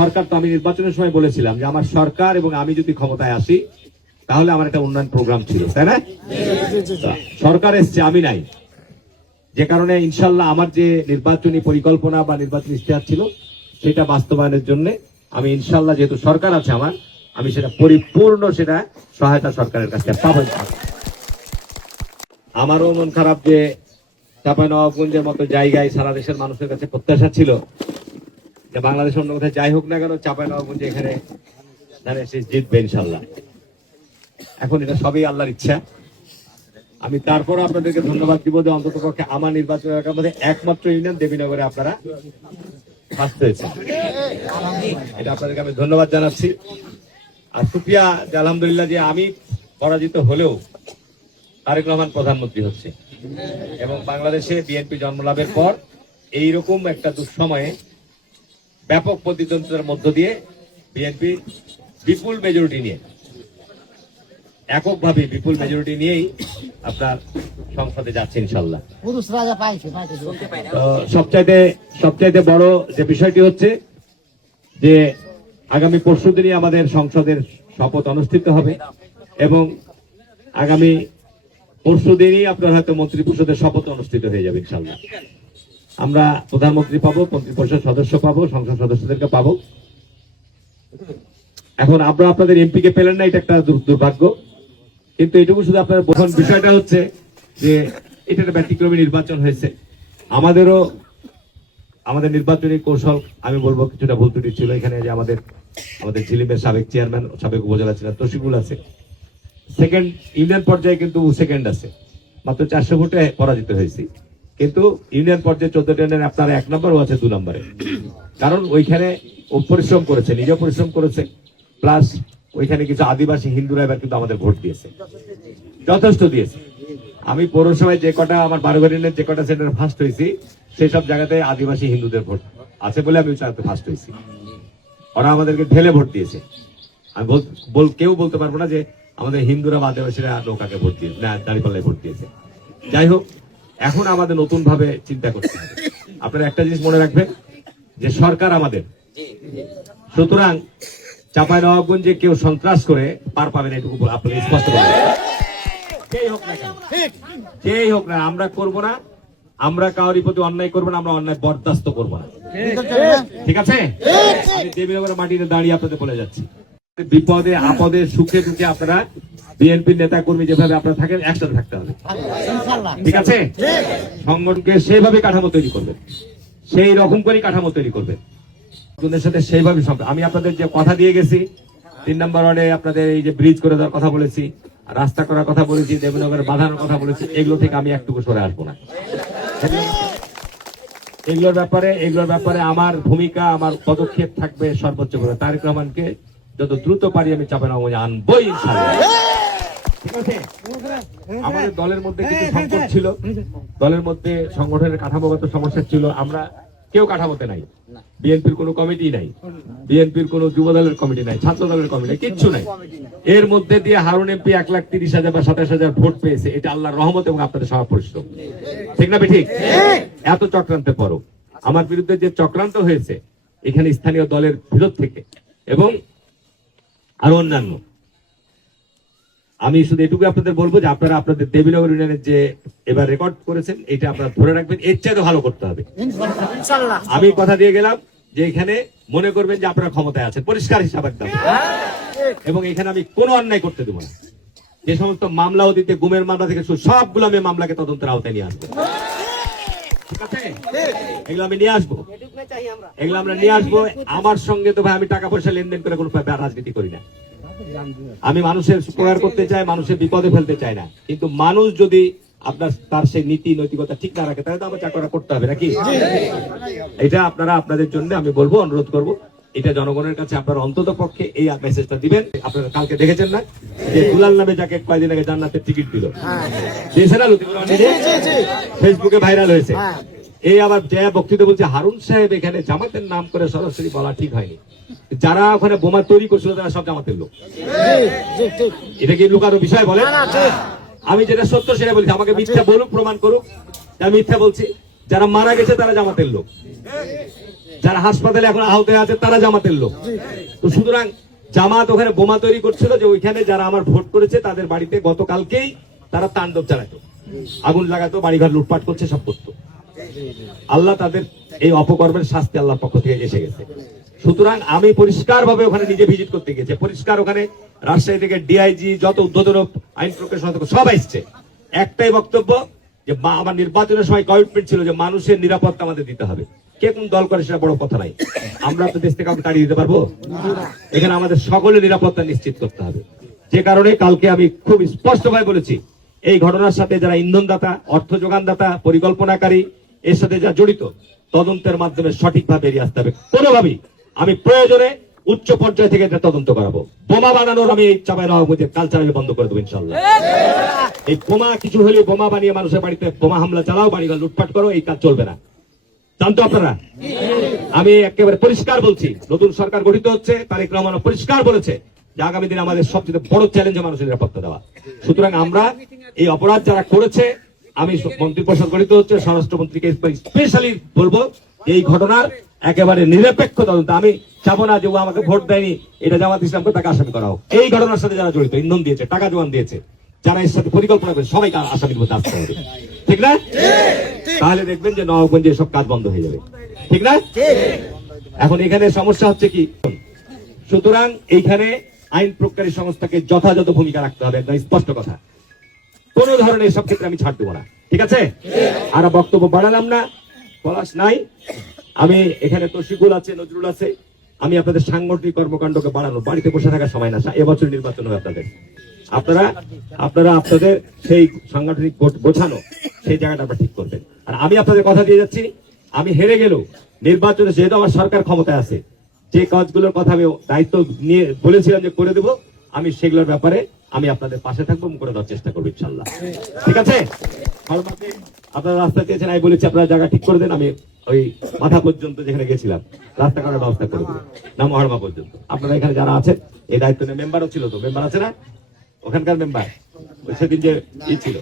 সরকার তো আমি নির্বাচনের সময় বলেছিলাম যে আমার সরকার এবং আমি যদি ক্ষমতায় আসি তাহলে আমার একটা উন্নয়ন প্রোগ্রাম ছিল, তাই না? সরকার এসছে, আমি নাই, যে কারণে ইনশাল্লাহ আমার যে নির্বাচনী পরিকল্পনা বা নির্বাচনী ইশতেহার ছিল সেটা বাস্তবায়নের জন্য আমি ইনশাল্লাহ, যেহেতু সরকার আছে আমার, আমি সেটা পরিপূর্ণ সেটা সহায়তা সরকারের কাছে পাবো। আমারও মন খারাপ যে চাঁপাইনবাবগঞ্জের মতো জায়গায় সারা দেশের মানুষের কাছে প্রত্যাশা ছিল যে বাংলাদেশ অন্য কোথায় যাই হোক না কেন চাঁপাইনবাবগঞ্জে এখানে জিতবে ইনশাল্লাহ। এখন এটা সবই আল্লাহর ইচ্ছা। আমি তারপর আপনাদেরকে ধন্যবাদ দিব যে অন্তত পক্ষে আমার নির্বাচন এলাকার মধ্যে একমাত্র ইউনিয়ন দেবীনগরে আপনারা ফার্স্ট হয়েছে, এটা আপনাদেরকে আমি ধন্যবাদ জানাচ্ছি। আর সুপ্রিয়া যে আলহামদুলিল্লাহ যে আমি পরাজিত হলেও তারেক রহমান প্রধানমন্ত্রী হচ্ছে এবং বাংলাদেশে বিএনপি জন্মলাভের পর এইরকম একটা দুঃসময়ে ব্যাপক প্রতিদ্বন্দ্বিতার মধ্য দিয়ে বিএনপি বিপুল মেজরিটি নিয়ে, এককভাবে বিপুল মেজরিটি নিয়েই আপনার সংসদে যাচ্ছে ইনশাল্লাহ। সবচাইতে বড় যে বিষয়টি হচ্ছে যে আগামী পরশুদিনই আমাদের সংসদের শপথ অনুষ্ঠিত হবে এবং আগামী পরশুদিনই আপনার হয়তো মন্ত্রিপরিষদের শপথ অনুষ্ঠিত হয়ে যাবে ইনশাল্লাহ। আমরা প্রধানমন্ত্রী পাবো, মন্ত্রিপরিষদ সদস্য পাবো, সংসদ সদস্যদেরকে পাবো। এখন আমরা আপনাদের এমপি কে পেলেন না, এটা একটা দুর্ভাগ্য, কিন্তু এটুকু শুধু আপনার প্রথম বিষয়টা হচ্ছে যে এটা একটা ব্যতিক্রমী নির্বাচন হয়েছে। আমাদের নির্বাচনী কৌশল আমি বলবো কিছুটা ভুল ত্রুটি ছিল। এখানে যে আমাদের ঝিলিমের সাবেক চেয়ারম্যান, সাবেক উপজেলা ছিলেন তশিকুল আছে, সেকেন্ড ইউনিয়ন পর্যায়ে কিন্তু সেকেন্ড আছে, মাত্র 400 ভোটে পরাজিত হয়েছি। কিন্তু ইউনিয়ন পর্যায়ে 14টা ইউনিয়ন আপনার 1 নম্বর ও আছে 2 নম্বরে, কারণ ওইখানে ও পরিশ্রম করেছে, নিজেও পরিশ্রম করেছে, প্লাস ওইখানে কিছু আদিবাসী হিন্দুরা এবার কিন্তু আমাদের ভোট দিয়েছে, যথেষ্ট দিয়েছে। আমি পৌরসভায় যে কটা আমার বারোঘাটিনের যে কটা সেন্টারে ফার্স্ট হয়েছি সেই সব জায়গাতে আদিবাসী হিন্দুদের ভোট আছে বলে আমি ফার্স্ট হয়েছি। ওরা আমাদেরকে ঢেলে ভোট দিয়েছে। আমি কেউ বলতে পারবো না যে আমাদের হিন্দুরা বা আদিবাসীরা নৌকাকে ভোট দিয়েছে না, দাঁড়িপাল্লায় ভোট দিয়েছে। যাই হোক, এখন আমাদের নতুন ভাবে চিন্তা করতে হবে। আপনারা একটা জিনিস মনে রাখবেন যে সরকার আমাদের, সুতরাং চাঁপাইনবাবগঞ্জে কেউ সন্ত্রাস করে পার পাবে না, এটুকু আপনাকে স্পষ্ট বলবেন। যেই হোক না, আমরা করবো না, আমরা কারোর প্রতি অন্যায় করবো না, আমরা অন্যায় বরদাস্ত করবো না, ঠিক আছে? আমি দেবীনগরের মাটিতে দাঁড়িয়ে আপনাদের বলে যাচ্ছি, বিপদে আপদে সুখে দুঃখে আপনারা বিএনপির নেতা কর্মী যেভাবে আপনারা থাকেন একসাথে থাকতে হবে, ঠিক আছে? সংগঠনকে সেইভাবে কাঠামো তৈরি করবেন, সেই রকম করে কাঠামো তৈরি করবেন, সাথে সেইভাবে আমি আপনাদের যে কথা দিয়ে গেছি 3 নম্বর ওয়ার্ডে আপনাদের এই যে ব্রিজ করে দেওয়ার কথা বলেছি, রাস্তা করার কথা বলেছি, দেবনগরে বাঁধানোর কথা বলেছি, এগুলো থেকে আমি একটুকু সরে আসবো না। এগুলোর ব্যাপারে আমার ভূমিকা, আমার পদক্ষেপ থাকবে সর্বোচ্চ করে। তারেক রহমানকে যত দ্রুত পারি আমি চাঁপাইনবাবগঞ্জে আনবই ইনশাআল্লাহ, ঠিক আছে? আমাদের দলের মধ্যে কিছু সংকট ছিল, দলের মধ্যে সংগঠনের কাঠামোগত সমস্যা ছিল, আমরা কেউ কাঠামোতে নাই, বিএনপির কোনো কমিটি নাই, বিএনপির কোনো যুব দলের কমিটি নাই, ছাত্র দলের কমিটি, কিচ্ছু নাই। এর মধ্যে দিয়ে হারুন এমপি 1,30,000 বা 27,000 ভোট পেয়েছে, এটা আল্লাহর রহমত এবং আপনাদের সবার পরিশ্রম, ঠিক না? ঠিক। এত চক্রান্তের পরও আমার বিরুদ্ধে যে চক্রান্ত হয়েছে এখানে স্থানীয় দলের ভিতর থেকে এবং আরো অন্যান্য, আমি শুধু এটুকু আপনাদের বলবো যে আপনারা আপনাদের দেবীনগর ইউনিয়নের যে এবার রেকর্ড করেছেন এটা আপনারা ধরে রাখবেন, এর চাইতে ভালো করতে হবে। আমি কথা দিয়ে গেলাম যে এখানে মনে করবেন যে আপনারা ক্ষমতায় আছেন, পরিষ্কার হিসাব একদম, এবং এখানে আমি কোনো অন্যায় করতে দেবো না। যে সমস্ত মামলা অতীতে গুমের মামলা থেকে সবগুলো আমি মামলাকে তদন্তের আওতায় নিয়ে আসবো, ঠিক আছে? এগুলো আমি নিয়ে আসবো, এগুলো আমরা নিয়ে আসবো। আমার সঙ্গে তো ভাই আমি টাকা পয়সা লেনদেন করে কোনো রাজনীতি করি না। আমি মানুষের উপকার করতে চাই, মানুষের বিপদে ফেলতে চাই না, কিন্তু মানুষ যদি আপনার তার সেই নীতি নৈতিকতা ঠিক না রাখে তাহলে তো আমার চাকরা করতে হবে নাকি? এটা আপনারা আপনাদের জন্য আমি বলবো, অনুরোধ করবো, এটা জনগণের কাছে আপনারা অন্তত পক্ষে এই মেসেজটা দিবেন। আপনারা কালকে দেখেছেন না যে দুলাল নামে যাকে কয়েকদিন আগে জান্নাতের টিকিট দিল, দিয়েছে না, ফেসবুকে ভাইরাল হয়েছে। এই আবার যে বক্তৃতা বলছে হারুন সাহেব এখানে জামাতের নাম করে সরাসরি বলা ঠিক হয়নি, যারা ওখানে বোমা তৈরি করছিল তারা সব জামাতের লোক। এটা কি লুকানো বিষয় বলে? আমি যেটা সত্য সেটা বলছি, আমাকে মিথ্যা বলুক, প্রমাণ করুক আমি মিথ্যা বলছি, যারা মারা গেছে তারা জামাতের লোক, যারা হাসপাতালে এখন আহত আছে তারা জামাতের লোক। তো সুতরাং জামাত ওখানে বোমা তৈরি করছিল যে ওইখানে যারা আমার ভোট করেছে তাদের বাড়িতে গতকালকেই তারা তাণ্ডব চালাতো, আগুন লাগাতো, বাড়িঘর লুটপাট করছে, সব করতো। আল্লাহ তাদের এই অপকর্মের শাস্তি আল্লাহর পক্ষ থেকে এসে গেছে। সুতরাং আমি পরিষ্কার ভাবে ওখানে নিজে ভিজিট করতে গেছি, পরিষ্কার ওখানে রাজশাহী থেকে ডিআইজি যত উদ্বোধন আইন প্রক্রিয়া সব আসছে, একটাই বক্তব্য যে আমার নির্বাচনের সময় কমিটমেন্ট ছিল যে মানুষের নিরাপত্তা আমাদের দিতে হবে। কে কোন দল করে সেটা বড় কথা নাই, আমরা তো দেশ থেকে আমরা তাড়িয়ে দিতে পারবো? এখানে আমাদের সকলের নিরাপত্তা নিশ্চিত করতে হবে। যে কারণে কালকে আমি খুব স্পষ্টভাবে বলেছি, এই ঘটনার সাথে যারা ইন্ধনদাতা, অর্থ যোগানদাতা, পরিকল্পনাকারী, এর সাথে যা জড়িত, তদন্তের মাধ্যমে সঠিকভাবে বেরিয়ে আসতে হবে। কোনোভাবেই আমি প্রয়োজনে উচ্চ পর্যায় থেকে এটা তদন্ত করাবো। বোমা বানানোর আমি এই চাঁপাইনবাবগঞ্জের কালচার বন্ধ করে দেবো ইনশাল্লাহ। এই বোমা কিছু হলে বোমা বানিয়ে মানুষের বাড়িতে বোমা হামলা চালাও, বাড়িঘর লুটপাট করো, এই কাজ চলবে না, জানতো আপনারা? আমি একেবারে পরিষ্কার বলছি, নতুন সরকার গঠিত হচ্ছে, তারেক রহমান পরিষ্কার বলেছে যে আগামী দিনে আমাদের সবচেয়ে বড় চ্যালেঞ্জ মানুষের নিরাপত্তা দেওয়া। সুতরাং আমরা এই অপরাধ যারা করেছে, আমি মন্ত্রিপরিষদ গঠিত হচ্ছে, স্বরাষ্ট্রমন্ত্রীকে স্পেশালি বলবো এই ঘটনার একেবারে নিরপেক্ষ তদন্ত। আমি চাবো না যে ও আমাকে ভোট দেয়নি, এটা জামাত ইসলামকে তাকে আসামি করা হোক। এই ঘটনার সাথে যারা জড়িত, ইন্ধন দিয়েছে, টাকা জোগান দিয়েছে, যারা এর সাথে পরিকল্পনা করে, সবাইকে আসামির মধ্যে আসতে হবে, ঠিক না? তাহলে দেখবেন যে নবাবগঞ্জে সব কাজ বন্ধ হয়ে যাবে, ঠিক না? এখন এখানে সমস্যা হচ্ছে কি, সুতরাং এইখানে আইন প্রক্রিয়ারী সংস্থাকে যথাযথ ভূমিকা রাখতে হবে, একদম স্পষ্ট কথা। কোন ধরনের সব ক্ষেত্রে আমি ছাড় দেবো না, ঠিক আছে? আর বক্তব্য বাড়ালাম না, পলাশ নাই, আমি এখানে তৌশিকুল আছে, নজরুল আছে, আমি আপনাদের সাংগঠনিক কর্মকাণ্ডকে বাড়ানো, বাড়িতে বসে থাকার সময় না, এবছর নির্বাচন হবে আপনাদের, আপনারা আপনাদের সেই সাংগঠনিক গোছানো সেই জায়গাটা আপনারা ঠিক করবেন। আর আমি আপনাদের কথা দিয়ে যাচ্ছি, আমি হেরে গেলেও নির্বাচনে যেহেতু আমার সরকার ক্ষমতায় আছে, যে কাজগুলোর কথা আমি দায়িত্ব নিয়ে বলেছিলাম যে করে দেবো, আমি সেগুলোর ব্যাপারে আমি আপনাদের পাশে থাকবো, করে দেওয়ার চেষ্টা করবো ইনশাল্লাহ, ঠিক আছে? আপনারা রাস্তা চেয়েছেন, আমি বলেছি আপনারা জায়গা ঠিক করে দেন, আমি ওই মাথা পর্যন্ত যেখানে গেছিলাম রাস্তা করার ব্যবস্থা করে দেবো, না মহারমা পর্যন্ত। আপনারা এখানে যারা আছেন এই দায়িত্ব নিয়ে, মেম্বারও ছিল তো, মেম্বার আছে না ওখানকার মেম্বার, সেদিন যে ই ছিল,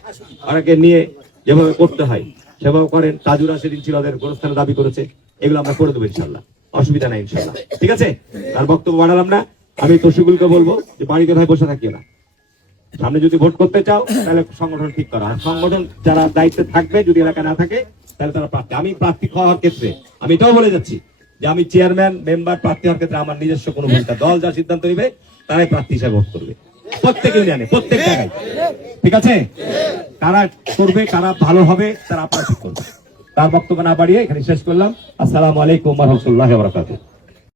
ওনাকে নিয়ে যেভাবে করতে হয় সেভাবে করেন। তাজুরা সেদিন ছিল, ওদের গোরস্থানে দাবি করেছে, এগুলো আমরা করে দেবো ইনশাল্লাহ, অসুবিধা নাই ইনশাল্লাহ, ঠিক আছে? তার বক্তব্য বাড়ালাম না, আমি তৌশিকুলকে বলবো যে বাড়ি কোথায় বসে থাকিও না, সামনে যদি ভোট করতে চাও তাহলে সংগঠন ঠিক করা, আর সংগঠন যারা দায়িত্বে থাকবে যদি এলাকা না থাকে তাহলে তারা প্রার্থী। আমি প্রার্থী হওয়ার ক্ষেত্রে আমি এটাও বলে যাচ্ছি যে আমি চেয়ারম্যান, মেম্বার প্রার্থী হওয়ার ক্ষেত্রে আমার নিজস্ব কোনো ভূমিকা, দল যা সিদ্ধান্ত নিবে তারাই প্রার্থী হিসাবে ভোট করবে, প্রত্যেক ইউনিয়নে, প্রত্যেক জায়গায়, ঠিক আছে? কারা করবে, কারা ভালো হবে, তারা আপনারা ঠিক করবে। তার বক্তব্য না বাড়িয়ে এখানে শেষ করলাম। আসসালামু আলাইকুম ওয়া রাহমাতুল্লাহি ওয়া বারাকাতুহু।